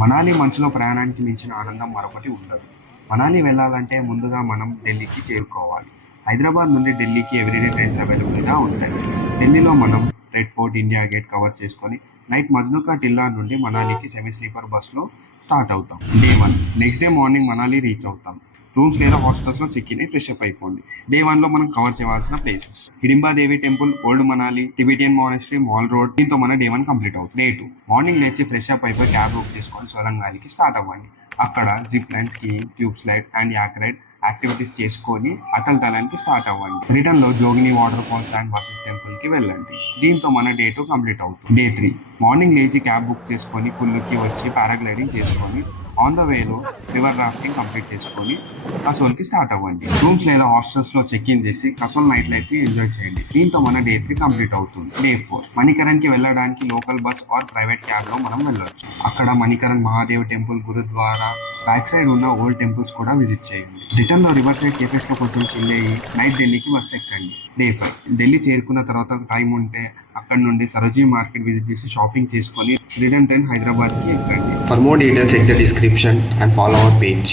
మనాలి మంచులో ప్రయాణానికి మించిన ఆనందం మరొకటి ఉండదు. మనాలి వెళ్ళాలంటే ముందుగా మనం ఢిల్లీకి చేరుకోవాలి. హైదరాబాద్ నుండి ఢిల్లీకి ఎవ్రీడే ట్రైన్స్ అవైలబుల్గా ఉంటాయి. ఢిల్లీలో మనం red fort, India gate cover చేసుకొని నైట్ మజ్నుకా టిల్లా నుండి మనాలికి సెమీ స్లీపర్ బస్లో స్టార్ట్ అవుతాం. Day 1 next day morning Manali reach అవుతాం. రూమ్స్ లేదా హాస్టల్స్లో చెక్ ఇన్ అయి ఫ్రెష్ అప్ అయిపోండి. డే 1 లో మనం కవర్ చేయాల్సిన places: Hidimba Devi temple, old Manali, Tibetan monastery, mall road. దీంతో మన డే 1 కంప్లీట్ అవుతుంది. డే 2 మార్నింగ్ లేచి ఫ్రెష్ అప్ అయిపోయి క్యాబ్ బుక్ చేసుకొని సోలంగ్ వ్యాలీకి స్టార్ట్ అవ్వండి. అక్కడ zip line, skiing, tube slide and yak ride activities చేసుకొని అటల్ టనల్కి స్టార్ట్ అవ్వండి. రిటర్న్ లో జోగిని వాటర్ ఫాల్స్ అండ్ వర్సెస్ టెంపుల్ కి వెళ్ళండి. దీంతో మన డే 2 కంప్లీట్ అవుతుంది. డే 3 మార్నింగ్ లేచి క్యాబ్ బుక్ చేసుకొని కుల్లుకి వచ్చి పారాగ్లైడింగ్ చేసుకొని ఆన్ ద వేలో రివర్ రాఫ్టింగ్ కంప్లీట్ చేసుకొని కసోల్కి స్టార్ట్ అవ్వండి. రూమ్స్ లేదా హాస్టల్స్ లో చెక్ ఇన్ చేసి కసోల్ నైట్ లైఫ్ ని ఎంజాయ్ చేయండి. దీంతో మన డే 3 కంప్లీట్ అవుతుంది. డే 4 మణికరణ్ కి వెళ్ళడానికి local bus or private cab లో మనం వెళ్ళొచ్చు. అక్కడ Manikaran Mahadev temple, gurdwara, back side ఉన్న ఓల్డ్ టెంపుల్స్ కూడా విజిట్ చేయండి. రిటర్న్ లో రివర్ సైడ్ కేఫెస్ లో కొంచెం చిల్ అయ్యి నైట్ ఢిల్లీకి బస్ ఎక్కండి. డే 5 ఢిల్లీ చేరుకున్న తర్వాత టైం ఉంటే అక్కడ నుండి సరోజీ మార్కెట్ విజిట్ చేసి షాపింగ్ చేసుకొని రిటర్న్ ట్రైన్ హైదరాబాద్ కి ఎక్కండి. For more details, check the description and follow our page.